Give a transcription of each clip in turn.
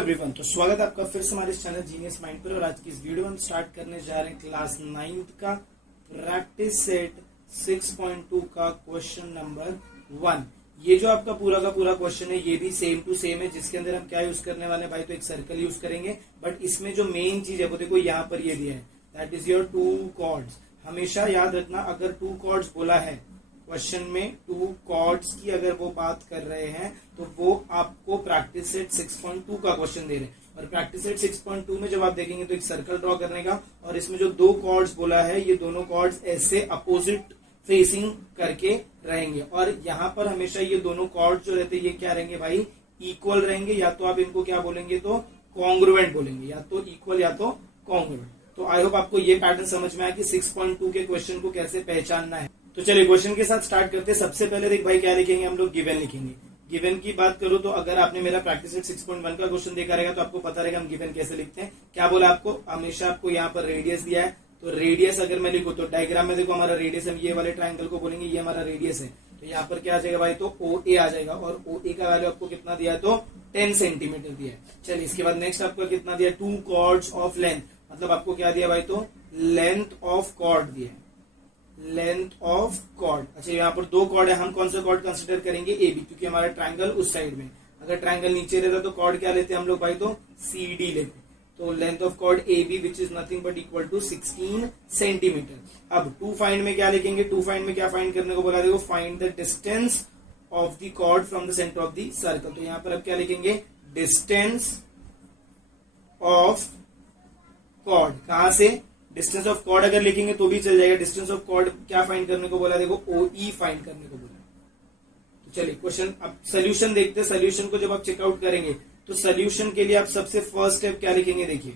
Everyone, तो स्वागत है आपका फिर से हमारे चैनल जीनियस माइंड पर। और आज की इस वीडियो में हम स्टार्ट करने जा रहे हैं क्लास 9th का प्रैक्टिस सेट 6.2 का क्वेश्चन नंबर 1। ये जो आपका पूरा का पूरा क्वेश्चन है ये भी सेम टू सेम है, जिसके अंदर हम क्या यूज करने वाले हैं भाई, तो एक सर्कल यूज करेंगे। बट इसमें जो मेन चीज है वो देखो यहाँ पर ये दिया है, that is your two chords. हमेशा याद रखना, अगर टू कॉर्ड्स बोला है क्वेश्चन में, टू कॉर्ड्स की अगर वो बात कर रहे हैं तो वो आपको प्रैक्टिस सेट 6.2 का क्वेश्चन दे रहे हैं। और प्रैक्टिस सेट 6.2 में जब आप देखेंगे तो एक सर्कल ड्रॉ करने का, और इसमें जो दो कॉर्ड्स बोला है ये दोनों कॉर्ड्स ऐसे अपोजिट फेसिंग करके रहेंगे। और यहाँ पर हमेशा ये दोनों कॉर्ड्स जो रहते हैं ये क्या रहेंगे भाई, इक्वल रहेंगे। या तो आप इनको क्या बोलेंगे, तो कॉन्ग्रुएंट बोलेंगे, या तो इक्वल या तो कॉन्ग्रुएंट। तो आई होप आपको ये पैटर्न समझ में आया कि 6.2 के क्वेश्चन को कैसे पहचानना है। तो चलिए क्वेश्चन के साथ स्टार्ट करते हैं। सबसे पहले देख भाई क्या लिखेंगे हम लोग, गिवन लिखेंगे। गिवन की बात करूं तो अगर आपने मेरा प्रैक्टिस सेट 6.1 का क्वेश्चन देखा रहेगा तो आपको पता रहेगा हम गिवन कैसे लिखते हैं। क्या बोला आपको, हमेशा आपको यहाँ पर रेडियस दिया है, तो रेडियस अगर मैं लिखूं तो डायग्राम में देखो हमारा रेडियस, हम ये वाले ट्राइंगल को बोलेंगे ये हमारा रेडियस है। तो यहाँ पर क्या आ जाएगा भाई, तो OA आ जाएगा। और OA का वैल्यू आपको कितना दिया है, तो 10 सेंटीमीटर दिया है। चलिए इसके बाद नेक्स्ट आपको कितना दिया, टू कॉर्ड्स ऑफ लेंथ, मतलब आपको क्या दिया भाई, तो लेंथ ऑफ कॉर्ड दिया है, लेंथ ऑफ कॉर्ड। अच्छा यहाँ पर दो कॉर्ड है, हम कौन सा कॉर्ड कंसिडर करेंगे, AB, क्योंकि हमारा ट्राइंगल उस साइड में। अगर ट्राइंगल नीचे रहता तो कॉर्ड क्या लेते हैं हम लोग भाई, तो CD लेते। तो length of chord AB which is nothing but equal to 16 centimetre. अब टू फाइंड में क्या लिखेंगे, टू फाइंड में क्या फाइंड करने को बोला, देखो find the distance of the chord from the centre of the circle. तो यहाँ पर अब क्या लिखेंगे, डिस्टेंस ऑफ कॉर्ड। कहां से, डिस्टेंस ऑफ कॉर्ड अगर लिखेंगे तो भी चल जाएगा। डिस्टेंस ऑफ कॉर्ड क्या फाइंड करने को बोला, देखो OE फाइंड करने को बोला। तो चलिए क्वेश्चन, अब सोल्यूशन देखते हैं। सोल्यूशन को जब आप चेकआउट करेंगे तो सोल्यूशन के लिए आप सबसे फर्स्ट स्टेप क्या लिखेंगे, देखिए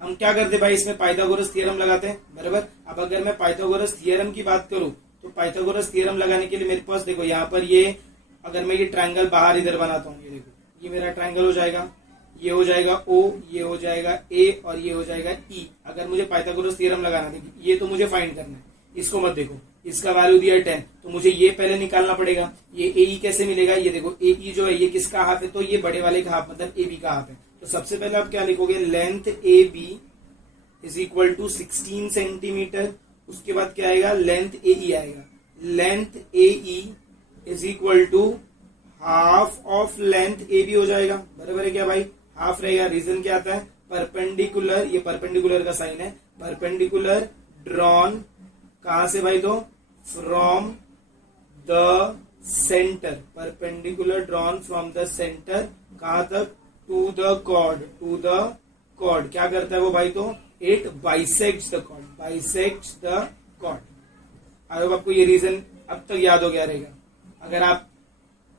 हम क्या करते भाई, इसमें पाइथागोरस थ्योरम लगाते हैं, बराबर। अब अगर मैं पाइथागोरस थ्योरम की बात करूं तो पाइथागोरस थ्योरम लगाने के लिए मेरे पास देखो यहाँ पर ये, अगर मैं ये ट्राइंगल बाहर इधर बनाता हूँ, ये देखो ये मेरा ट्राइंगल हो जाएगा, ये हो जाएगा O, ये हो जाएगा A और ये हो जाएगा E। अगर मुझे पाइथागोरस थ्योरम लगाना, देखिए ये तो मुझे फाइंड करना है, इसको मत देखो, इसका वैल्यू दिया है 10, तो मुझे ये पहले निकालना पड़ेगा। ये AE कैसे मिलेगा, ये देखो AE जो है ये किसका हाफ है, तो ये बड़े वाले का हाफ, मतलब AB का हाफ है। तो सबसे पहले आप क्या लिखोगे, length AB is equal to 16 centimetre. उसके बाद क्या आएगा, लेंथ AE आएगा। Length AE is equal to half of length AB हो जाएगा, बराबर है क्या भाई, हाफ रहेगा। रीजन क्या आता है, परपेंडिकुलर, ये परपेंडिकुलर का साइन है, परपेंडिकुलर ड्रॉन कहां से भाई, तो from the centre, perpendicular drawn from the centre, कहां तक, to the chord, to the chord. क्या करता है वो भाई, तो it bisects the chord, bisects the chord. I hope आपको ये रीजन अब तक याद हो गया रहेगा। अगर आप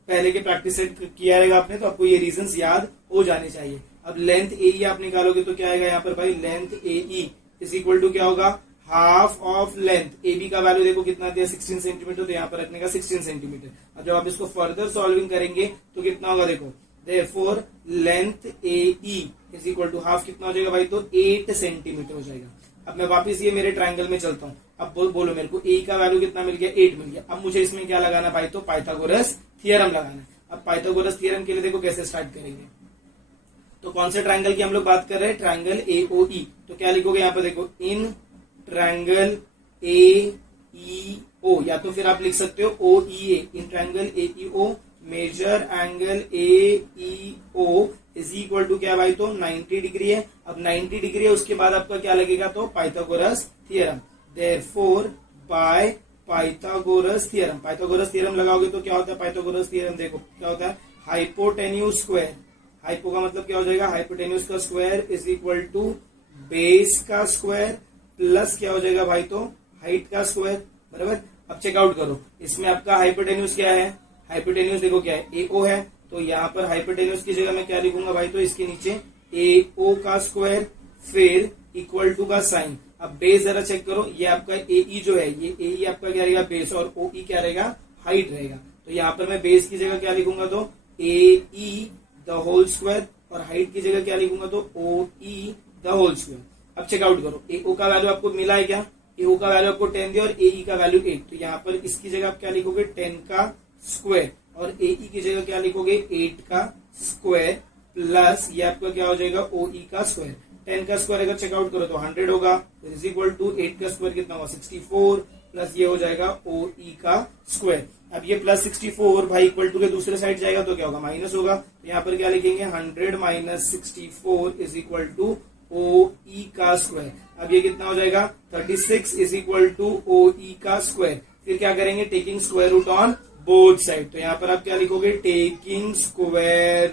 पहले के प्रैक्टिस सेट किया रहेगा आपने तो आपको ये रीजंस याद हो जाने चाहिए। अब लेंथ AE आप निकालोगे तो क्या आएगा यहाँ पर भाई, length AE is equal to क्या होगा, हाफ ऑफ लेंथ। AB का वैल्यू देखो कितना दिया, 16 सेंटीमीटर, तो यहाँ पर रखने का 16 सेंटीमीटर। अब जब आप इसको फर्दर सॉल्विंग करेंगे तो कितना होगा, देखो therefore length AE is equal to half कितना हो जाएगा भाई, तो 8 सेंटीमीटर हो जाएगा। अब मैं वापिस ये मेरे ट्राइंगल में चलता हूँ। अब बोलो मेरे को AE का वैल्यू कितना मिल गया, 8 मिल गया। अब मुझे इसमें क्या लगाना भाई, तो पाइथागोरस थ्योरम लगाना है। अब पाइथागोरस थ्योरम के लिए देखो कैसे स्टार्ट करेंगे, तो कौन से ट्राइंगल की हम लोग बात कर रहे हैं, ट्राइंगल AOE। तो क्या लिखोगे यहाँ पर, देखो इन ट्राइंगल AEO, या तो फिर आप लिख सकते हो OEA, in triangle AEO measure angle AEO is equal to क्या भाई, तो 90 डिग्री है। अब 90 डिग्री है, उसके बाद आपका क्या लगेगा, तो Pythagoras theorem. Therefore by Pythagoras theorem, Pythagoras theorem लगाओगे तो क्या होता है, पाइथागोरस थ्योरम देखो क्या होता है, हाइपोटेन्यूज स्क्वायर, हाइपो का मतलब क्या हो जाएगा, हाइपोटेन्यूज का square is equal to base का स्क्वायर प्लस क्या हो जाएगा भाई, तो हाइट का स्क्वायर, बराबर। अब चेकआउट करो, इसमें आपका हाइपोटेन्यूज क्या है, हाइपोटेन्यूज देखो क्या है, AO है। तो यहाँ पर हाइपोटेन्यूज की जगह मैं क्या लिखूंगा भाई, तो इसके नीचे AO का स्क्वायर फिर इक्वल टू का साइन। अब बेस जरा चेक करो, ये आपका AE जो है, ये AE आपका क्या रहेगा, बेस, और OE क्या रहेगा, हाइट रहेगा। तो यहाँ पर मैं बेस की जगह क्या लिखूंगा, तो AE द होल स्क्वायर, और हाइट की जगह क्या लिखूंगा, तो OE द होल स्क्वायर। अब चेकआउट करो, AO का वैल्यू आपको मिला है क्या, AO का वैल्यू आपको 10 दिया और AE का वैल्यू 8। तो यहाँ पर इसकी जगह आप क्या लिखोगे, 10 का स्क्वायर, और AE की जगह क्या लिखोगे, 8 का स्क्वायर प्लस ये आपका क्या हो जाएगा ओ ई का स्क्वायर। 10 का स्क्वायर अगर चेकआउट करो तो 100 होगा, इज इक्वल टू 8 का स्क्वायर कितना होगा 64 प्लस ये हो जाएगा ओ ई का स्क्वायर। अब ये प्लस 64 भाई इक्वल टू के दूसरे साइड जाएगा तो क्या होगा माइनस होगा, तो यहाँ पर क्या लिखेंगे 100 minus 64 is equal to O E का स्क्वायर। अब ये कितना हो जाएगा 36 is equal to O E का स्क्वायर। फिर क्या करेंगे taking square root on both side, तो यहाँ पर आप क्या लिखोगे taking square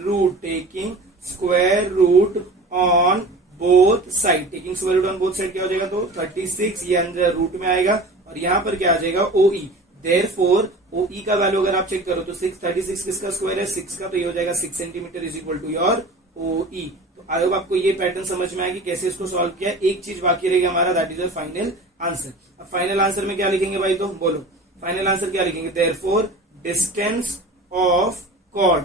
root on both side. Taking square root on both side क्या हो जाएगा तो 36 ये अंदर रूट में आएगा और यहाँ पर क्या आ जाएगा ओ ई। देयरफॉर ओ ई का वैल्यू अगर आप चेक करो तो 36 किसका स्क्वायर है 6 का, तो ये हो जाएगा 6 centimetre is equal to your O E. तो आई होप आपको ये पैटर्न समझ में आया कि कैसे इसको सॉल्व किया। एक चीज बाकी रहेगी हमारा, that is the final answer. अब फाइनल आंसर में क्या लिखेंगे भाई, तो बोलो फाइनल आंसर क्या लिखेंगे। देयरफॉर डिस्टेंस ऑफ कॉर्ड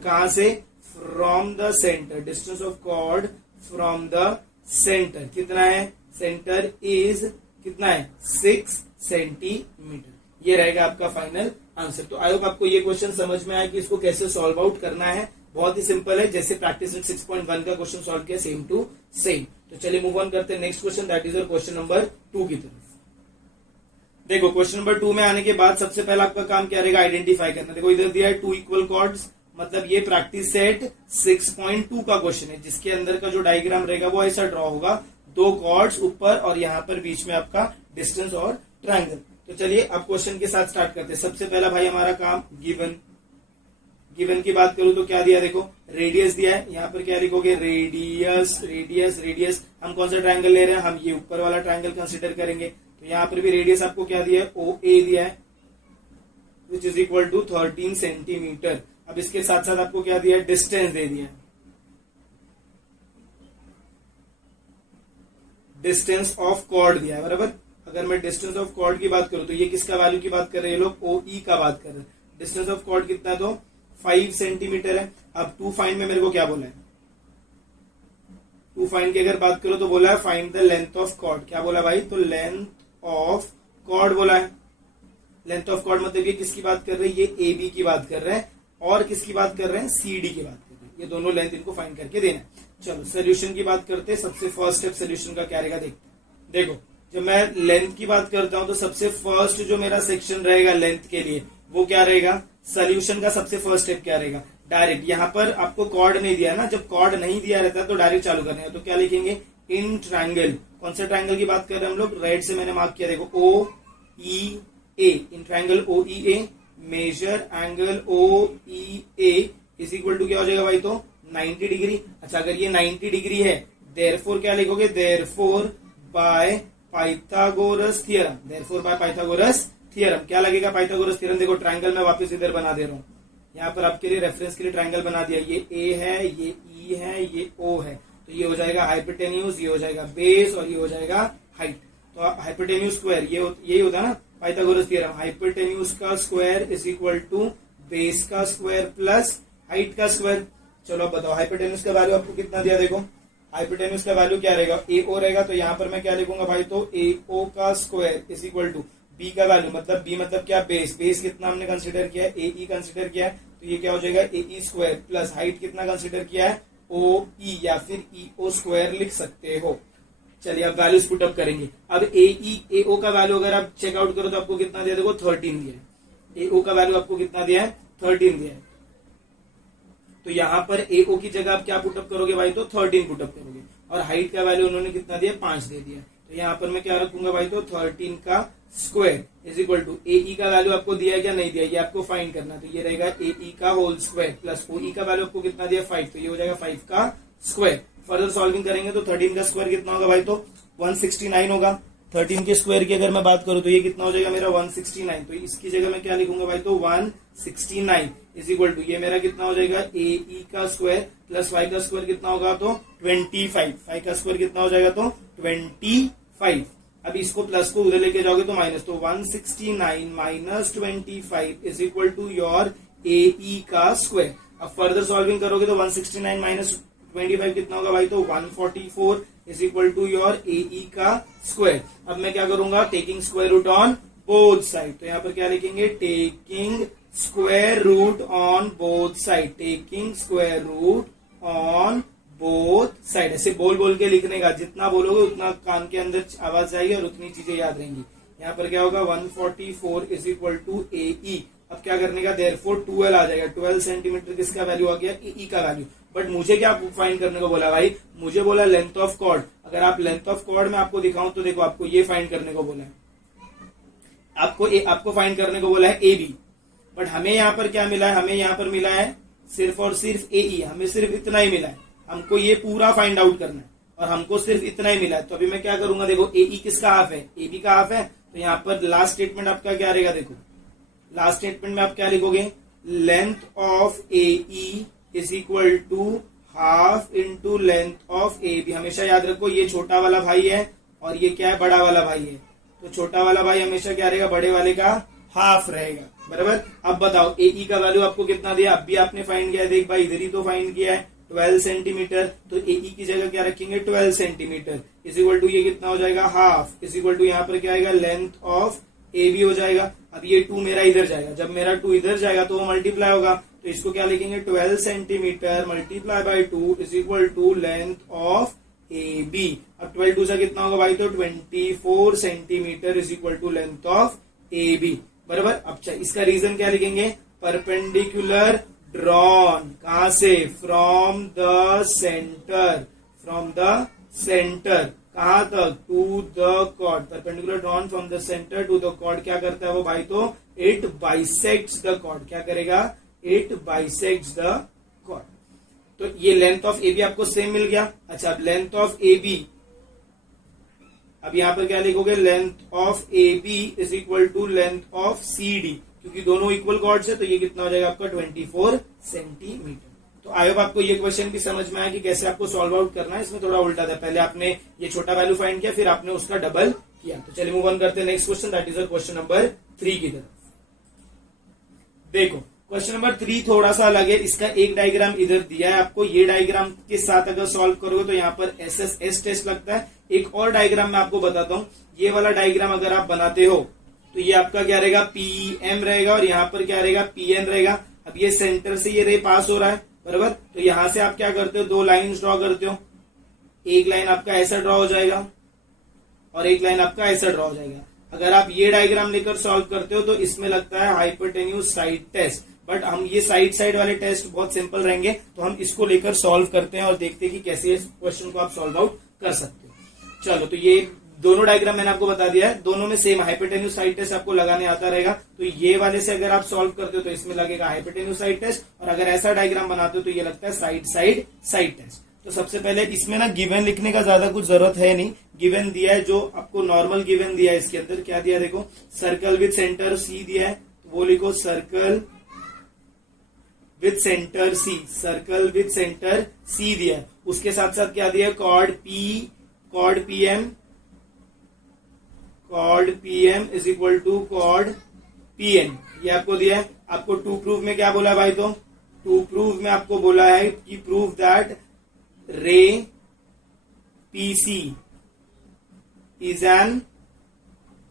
कहां से, from the centre, distance of chord from the centre कितना है, सेंटर इज कितना है 6 सेंटीमीटर। ये रहेगा आपका फाइनल आंसर। तो आई होप आपको ये क्वेश्चन समझ में आया कि इसको कैसे सॉल्व आउट करना है। बहुत ही सिंपल है, जैसे प्रैक्टिस सेट 6.1 का क्वेश्चन सॉल्व किया सेम टू सेम। तो चलिए मूव ऑन करते हैं next question, that is question number 2 की तरफ। देखो क्वेश्चन नंबर 2 में आने के बाद सबसे पहला आपका काम क्या रहेगा, आइडेंटिफाई करना। देखो इधर दिया है 2 इक्वल कॉर्ड्स, मतलब ये प्रैक्टिस सेट 6.2 का क्वेश्चन है, जिसके अंदर का जो डायग्राम रहेगा वो ऐसा ड्रॉ होगा, 2 कॉर्ड्स ऊपर और यहाँ पर बीच में आपका डिस्टेंस और ट्रायंगल। तो चलिए अब क्वेश्चन के साथ स्टार्ट करते हैं। सबसे पहला भाई हमारा काम गिवन की बात करूं तो क्या दिया, देखो रेडियस दिया है, यहाँ पर क्या लिखोगे रेडियस। हम कौन सा ट्रायंगल ले रहे हैं, हम ये ऊपर वाला ट्रायंगल कंसिडर करेंगे। तो यहाँ पर भी रेडियस आपको क्या दिया है ओ ए दिया है, which is equal to 13 centimetre. अब इसके साथ साथ आपको क्या दिया है, डिस्टेंस दे दिया है, डिस्टेंस ऑफ कॉर्ड दिया है बराबर। अगर मैं डिस्टेंस ऑफ कॉर्ड की बात करूं तो ये किसका वैल्यू की बात कर रहे हैं, ये लोग ओ ई का बात कर रहे हैं। डिस्टेंस ऑफ कॉर्ड कितना है तो 5 सेंटीमीटर है। अब 2 फाइंड में मेरे को क्या बोला है, 2 फाइंड की अगर बात करो तो बोला है find the length of chord. क्या बोला भाई, तो लेंथ ऑफ कॉर्ड बोला है। लेंथ ऑफ कॉर्ड मतलब ये किसकी बात कर रहे हैं, ये ए बी की बात कर रहे हैं, और किसकी बात कर रहे हैं सी डी की बात कर रहे हैं। ये दोनों लेंथ इनको फाइंड करके देना है। चलो सोल्यूशन की बात करते हैं। सबसे फर्स्ट स्टेप सोल्यूशन का क्या रहेगा देखते हैं। देखो जब मैं लेंथ की बात करता हूं तो सबसे फर्स्ट जो मेरा सेक्शन रहेगा लेंथ के लिए वो क्या रहेगा, सोल्यूशन का सबसे फर्स्ट स्टेप क्या रहेगा, डायरेक्ट यहाँ पर आपको कॉर्ड नहीं दिया ना, जब कॉर्ड नहीं दिया रहता तो डायरेक्ट चालू करना है। तो क्या लिखेंगे, इन ट्रायंगल, कौन सा ट्रायंगल की बात कर रहे हैं हम लोग, राइट से मैंने मार्क किया देखो O E A, in triangle O E A major angle O E A is equal to क्या हो जाएगा भाई, तो 90 डिग्री। अच्छा अगर ये 90 डिग्री है देयरफॉर क्या लिखोगे, therefore by Pythagoras theorem, therefore by Pythagoras theorem. क्या लगेगा पाइथागोरस थ्योरम, देखो ट्रायंगल में वापस इधर बना दे रहा हूं, यहाँ पर आपके लिए रेफरेंस के लिए ट्रायंगल बना दिया। ये ए है, ये ई है, ये ओ है, तो ये हो जाएगा हाइपोटेन्यूज, ये हो जाएगा बेस और ये हो जाएगा हाइट। तो हाइपोटेन्यूज स्क्वायर यही होता है ना पाइथागोरस थ्योरम, हाइपोटेन्यूज का square is equal to base का स्क्वायर प्लस हाइट का स्क्वायर। चलो अब बताओ हाइपोटेन्यूज का वैल्यू आपको कितना दिया, देखो हाइपोटेन्यूज का वैल्यू क्या रहेगा, ए ओ रहेगा, तो यहाँ पर मैं क्या लिखूंगा भाई, तो ए ओ का square is equal to B का वैल्यू, मतलब बी मतलब क्या, बेस कितना हमने कंसिडर किया है, ए ई कंसिडर किया है, तो ये क्या हो जाएगा ए ई स्क्वायर प्लस हाइट कितना कंसिडर किया है ओ ई, या फिर ई ओ स्क्वायर लिख सकते हो। चलिए अब वैल्यूज पुट अप करेंगे। अब ए ओ का वैल्यू अगर आप चेकआउट करो तो आपको कितना दिया, देखो 13 दिया है। ए ओ का वैल्यू आपको कितना दिया है, 13 दिया है। तो यहाँ पर ए ओ की जगह आप क्या पुटअप करोगे भाई, तो 13 पुटअप करोगे, और हाइट का वैल्यू उन्होंने कितना दिया, 5 दे दिया। तो यहाँ पर मैं क्या रखूंगा भाई, तो 13 का square is equal to A E का वैल्यू आपको दिया है क्या नहीं दिया, ये आपको फाइंड करना। तो ये रहेगा ए ई का whole square plus O E का वैल्यू आपको कितना दिया 5, तो ये हो जाएगा 5 का स्क्वायर। फर्दर सॉल्विंग करेंगे तो 13 का स्क्वायर कितना होगा भाई, तो 169 होगा। 13 के स्क्वायर की अगर मैं बात करूं तो ये कितना हो जाएगा मेरा 169, तो इसकी जगह मैं क्या लिखूंगा भाई, तो 169 इज इक्वल टू ये मेरा कितना हो जाएगा ए ई का स्क्वायर प्लस वाई का स्क्वायर कितना होगा, तो 25, 5 का स्क्वायर कितना हो जाएगा, तो 25। अब इसको प्लस को उधर लेके जाओगे तो माइनस, तो 169 minus 25 is equal to your A E का स्क्वायर। अब फर्दर सॉल्विंग करोगे तो 169 माइनस 25 कितना होगा भाई, तो 144 is equal to your A E का स्क्वायर। अब मैं क्या करूंगा, taking square root on both side, तो यहाँ पर क्या लिखेंगे, taking square root on both side, taking square root on both side. ऐसे बोल बोल के लिखने का, जितना बोलोगे उतना कान के अंदर आवाज जाएगी और उतनी चीजें याद रहेंगी। यहाँ पर क्या होगा 144 इज इक्वल टू AE। अब क्या करने का, देयरफॉर 12 आ जाएगा। 12 सेंटीमीटर किसका वैल्यू आ गया, AE का वैल्यू। बट मुझे क्या फाइंड करने को बोला भाई, मुझे बोला लेंथ ऑफ कॉर्ड। अगर आप लेंथ ऑफ कॉर्ड में आपको दिखाऊं तो देखो आपको ये फाइंड करने को बोला है, आपको फाइंड करने को बोला है AB। बट हमें यहाँ पर क्या मिला है, हमें यहाँ पर मिला है सिर्फ और सिर्फ AE। हमें सिर्फ इतना ही मिला है, हमको ये पूरा फाइंड आउट करना है और हमको सिर्फ इतना ही मिला है। तो अभी मैं क्या करूंगा, देखो AE किसका हाफ है, AB का हाफ है। तो यहाँ पर लास्ट स्टेटमेंट आपका क्या रहेगा, देखो लास्ट स्टेटमेंट में आप क्या लिखोगे, length of AE is equal to half into length of AB। हमेशा याद रखो ये छोटा वाला भाई है और ये क्या है, बड़ा वाला भाई है। तो छोटा वाला भाई हमेशा क्या रहेगा, बड़े वाले का हाफ रहेगा, बराबर। अब बताओ AE का वैल्यू आपको कितना दिया, अब भी आपने फाइंड किया है, देख भाई इधर ही तो फाइंड किया है 12 सेंटीमीटर। तो AE की जगह क्या रखेंगे, 12 सेंटीमीटर इज इक्वल टू ये कितना हो जाएगा, हाफ इज इक्वल टू यहाँ पर क्या आएगा, लेंथ ऑफ AB हो जाएगा। अब ये 2 मेरा इधर जाएगा, जब मेरा 2 इधर जाएगा तो वो मल्टीप्लाई होगा। तो इसको क्या लिखेंगे, 12 centimetre multiply by 2 is equal to length of AB। अब 12 2 से कितना होगा भाई, तो 24 centimetre is equal to length of AB, बराबर। अब इसका रीजन क्या लिखेंगे, परपेंडिकुलर ड्रॉन, कहां से, from the centre, from the centre कहां तक, to the chord. Perpendicular drawn from the centre to the chord, क्या करता है वो भाई, तो इट बाइसेक्ट्स द कॉर्ड। क्या करेगा, इट बाइसेक्ट्स द कॉर्ड। तो ये लेंथ ऑफ AB आपको सेम मिल गया। अच्छा, अब लेंथ ऑफ AB, अब यहां पर क्या लिखोगे, length of AB is equal to length of CD, क्योंकि दोनों इक्वल कॉर्ड्स है। तो ये कितना हो जाएगा आपका 24 सेंटीमीटर। तो आई होप आपको ये क्वेश्चन भी समझ में आया कि कैसे आपको सॉल्व आउट करना है। इसमें थोड़ा उल्टा था, पहले आपने ये छोटा वैल्यू फाइंड किया, फिर आपने उसका डबल किया। तो चलिए मूव ऑन करते हैं next question, that is question number 3 की तरफ। देखो क्वेश्चन नंबर 3 थोड़ा सा अलग है। इसका एक डायग्राम इधर दिया है आपको, ये डायग्राम के साथ अगर सॉल्व करोगे तो यहाँ पर SSS टेस्ट लगता है। एक और डायग्राम मैं आपको बताता हूँ, ये वाला डायग्राम अगर आप बनाते हो तो ये आपका क्या रहेगा, PM रहेगा और यहाँ पर क्या रहेगा, PN रहेगा। अब ये सेंटर से ये रे पास हो रहा है, बराबर। तो यहां से आप क्या करते हो, 2 लाइन्स ड्रॉ करते हो। एक लाइन आपका ऐसा ड्रॉ हो जाएगा और एक लाइन आपका ऐसा ड्रॉ हो जाएगा। अगर आप ये डायग्राम लेकर सॉल्व करते हो तो इसमें लगता है हाइपोटेन्यूज साइड टेस्ट। बट हम ये साइड वाले टेस्ट बहुत सिंपल रहेंगे, तो हम इसको लेकर सॉल्व करते हैं और देखते हैं कि कैसे इस क्वेश्चन को आप सॉल्व आउट कर सकते हो। चलो, तो ये दोनों डायग्राम मैंने आपको बता दिया है, दोनों में सेम हाइपोटेन्यूज साइड टेस्ट आपको लगाने आता रहेगा। तो ये वाले से अगर आप सॉल्व करते हो तो इसमें लगेगा हाइपोटेन्यूज साइड टेस्ट, और अगर ऐसा डायग्राम बनाते हो तो ये लगता है साइड टेस्ट। तो सबसे पहले इसमें ना गिवन लिखने का ज्यादा कुछ जरूरत है नहीं, गिवन दिया है जो आपको नॉर्मल गिवन दिया है। इसके अंदर क्या दिया, देखो सर्कल विद सेंटर C दिया है, तो वो लिखो circle with centre C, circle with centre C दिया है। उसके साथ साथ क्या दिया है, chord PM is equal to chord PN, ये आपको दिया है। आपको टू प्रूफ में क्या बोला है भाई, तो टू प्रूफ में आपको बोला है कि प्रूफ दैट रे PC is an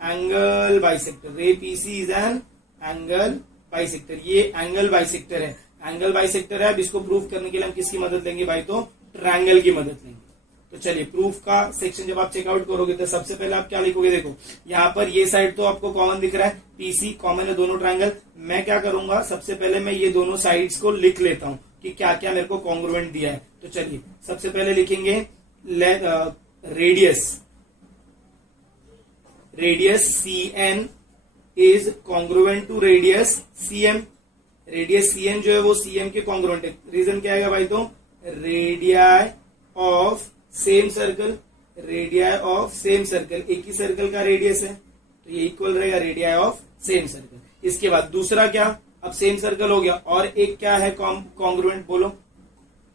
angle bisector, रे PC is an angle bisector. ये एंगल बाइसेक्टर है, एंगल बाइसेक्टर है। अब इसको प्रूफ करने के लिए हम किसकी मदद लेंगे भाई, तो ट्रायंगल की मदद लेंगे। तो चलिए, प्रूफ का सेक्शन जब आप चेकआउट करोगे तो सबसे पहले आप क्या लिखोगे, देखो यहाँ पर ये साइड तो आपको कॉमन दिख रहा है, PC कॉमन है दोनों ट्रायंगल। मैं क्या करूंगा, सबसे पहले मैं ये दोनों साइड्स को लिख लेता हूं कि क्या क्या मेरे को कॉन्ग्रुएंट दिया है। तो चलिए सबसे पहले लिखेंगे radius CN is congruent to radius CM। Radius CN जो है वो CM के कॉन्ग्रुएंट है। रीजन क्या आएगा भाई, तो radii of same circle, radii of same circle, एक ही सर्कल का रेडियस है तो ये इक्वल रहेगा रेडियाई ऑफ सेम सर्कल। इसके बाद दूसरा क्या, अब सेम सर्कल हो गया और एक क्या है कॉन्ग्रुएंट, बोलो।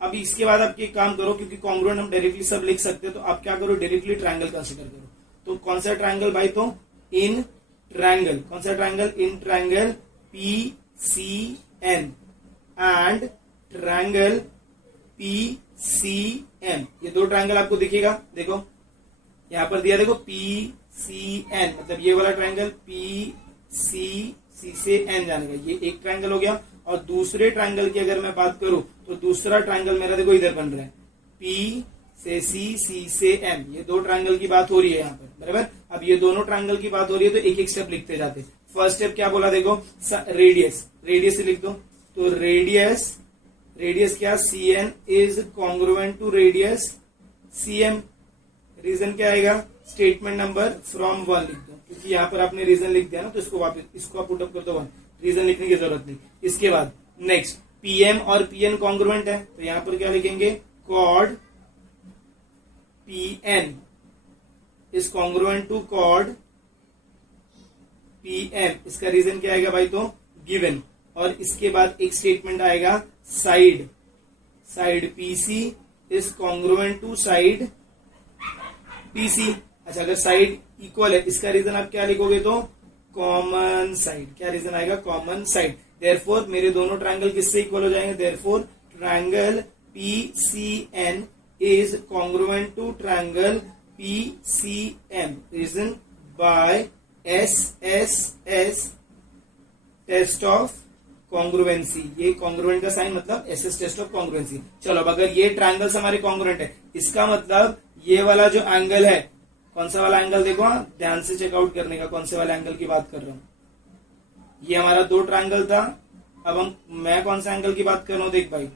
अब इसके बाद आप एक काम करो, क्योंकि कॉन्ग्रुएंट हम डायरेक्टली सब लिख सकते हैं, तो आप क्या करो, डायरेक्टली ट्रायंगल कंसीडर करो। तो कौन सा ट्रायंगल भाई, तो इन ट्रायंगल, कौन सा triangle, in triangle PCN and triangle PCM। ये दो ट्रायंगल आपको दिखेगा, देखो यहां पर दिया, देखो PCN मतलब ये वाला ट्रायंगल PCC सी से एन जाने का, ये एक ट्रायंगल हो गया। और दूसरे ट्रायंगल की अगर मैं बात करूं तो दूसरा ट्रायंगल मेरा देखो इधर बन रहा है, पी से सी से एम, ये दो ट्रायंगल की बात हो रही है यहाँ पर, बराबर। अब ये दोनों ट्रायंगल की बात हो रही है तो एक एक स्टेप लिखते जाते। फर्स्ट स्टेप क्या बोला देखो, रेडियस, रेडियस से लिख दो। तो रेडियस, रेडियस क्या, C N is congruent to radius C M. Reason क्या आएगा, स्टेटमेंट नंबर फ्रॉम 1 लिख दो, क्योंकि यहाँ पर आपने रीजन लिख दिया ना, तो इसको वापस, इसको आप पुटअप कर दो 1, रीजन लिखने की जरूरत नहीं। इसके बाद नेक्स्ट, पीएम और पीएन कॉन्ग्रुएंट है, तो यहाँ पर क्या लिखेंगे, code PN is congruent to code PM. इसका रीजन क्या आएगा भाई, तो गिवन। और इसके बाद एक स्टेटमेंट आएगा side, side PC is congruent to side PC. अच्छा, अगर साइड इक्वल है, इसका रीजन आप क्या लिखोगे, तो कॉमन साइड। क्या रीजन आएगा, कॉमन साइड। देयरफॉर मेरे दोनों ट्रायंगल किससे इक्वल हो जाएंगे, therefore triangle PCN is congruent to triangle PCM. Reason by SSS test of congruency. ये कॉन्ग्रुएंट का साइन मतलब एसएस टेस्ट ऑफ कॉन्ग्रुएंसी। चलो, अब अगर ये ट्रायंगल्स हमारे कॉन्ग्रुएंट है, इसका मतलब ये वाला जो एंगल है, कौन सा वाला एंगल देखो, ध्यान से चेकआउट करने का, कौन से वाला एंगल की बात कर रहा हूं। ये हमारा दो ट्रायंगल था, अब मैं कौन सा एंगल की बात कर रहा हूं, देख भाई,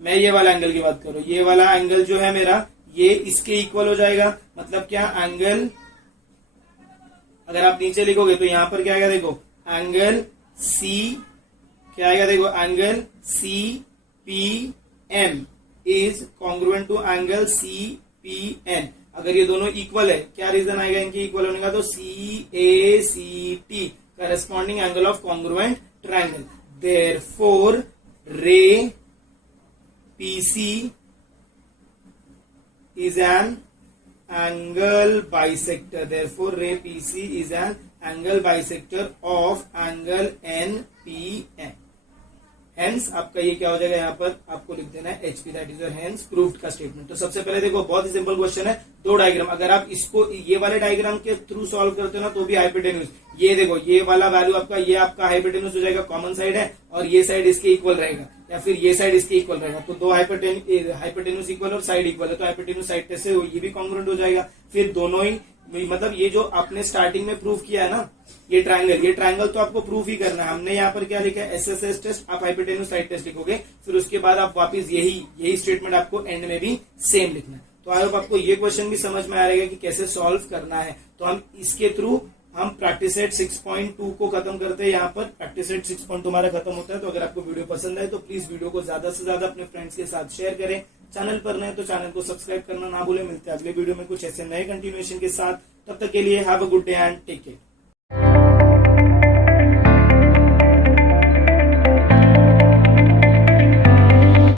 मैं ये वाला एंगल की बात कर रहा हूं। ये वाला एंगल जो है मेरा, ये इसके इक्वल हो जाएगा। मतलब क्या, एंगल, अगर आप नीचे लिखोगे तो यहां पर क्या आएगा, देखो एंगल सी, क्या आएगा देखो, angle C P M is congruent to angle C P N. अगर ये दोनों इक्वल है, क्या रीजन आएगा इनके इक्वल होने का, तो C A C T corresponding angle of congruent triangle. Therefore ray PC is an angle bisector. Therefore ray PC is an angle bisector of angle N P N. Hence आपका ये क्या हो जाएगा, यहाँ पर आपको लिख देना है HP, that is your hence proved का स्टेटमेंट। तो सबसे पहले देखो, बहुत ही सिंपल क्वेश्चन है, दो डायग्राम, अगर आप इसको ये वाले डायग्राम के थ्रू सॉल्व करते हो ना तो भी हाइपोटेन्यूज, ये देखो ये वाला वैल्यू आपका, ये आपका हाइपोटेन्यूज हो जाएगा, कॉमन साइड है, और ये साइड इसके इक्वल रहेगा, या फिर ये साइड इसके इक्वल रहेगा। तो दो हाइपोटेन्यूज इक्वल और साइड इक्वल है, तो हाइपोटेन्यूज साइड टेस्ट से ये भी कॉन्ग्रुएंट हो जाएगा। फिर दोनों ही, मतलब ये जो आपने स्टार्टिंग में प्रूव किया है ना, ये ट्रायंगल तो आपको प्रूफ ही करना है। हमने यहाँ पर क्या लिखा है, एसएसएस टेस्ट, आप हाइपोटेन्यूज साइड टेस्ट लिखोगे, फिर उसके बाद आप वापस यही स्टेटमेंट आपको एंड में भी सेम लिखना है। तो आई होप आपको ये क्वेश्चन भी समझ में आ रहेगा कि कैसे सॉल्व करना है। तो हम इसके थ्रू हम प्रैक्टिस सेट 6.2 को खत्म करते हैं। यहाँ पर प्रैक्टिस सेट 6.2 हमारा खत्म होता है। तो अगर आपको वीडियो पसंद आए तो प्लीज वीडियो को ज्यादा से ज्यादा अपने फ्रेंड्स के साथ शेयर करें। चैनल पर नए तो चैनल को सब्सक्राइब करना ना भूलें। मिलते हैं अगले वीडियो में कुछ ऐसे नए कंटिन्यूएशन के साथ। तब तक के लिए have a good day and take care.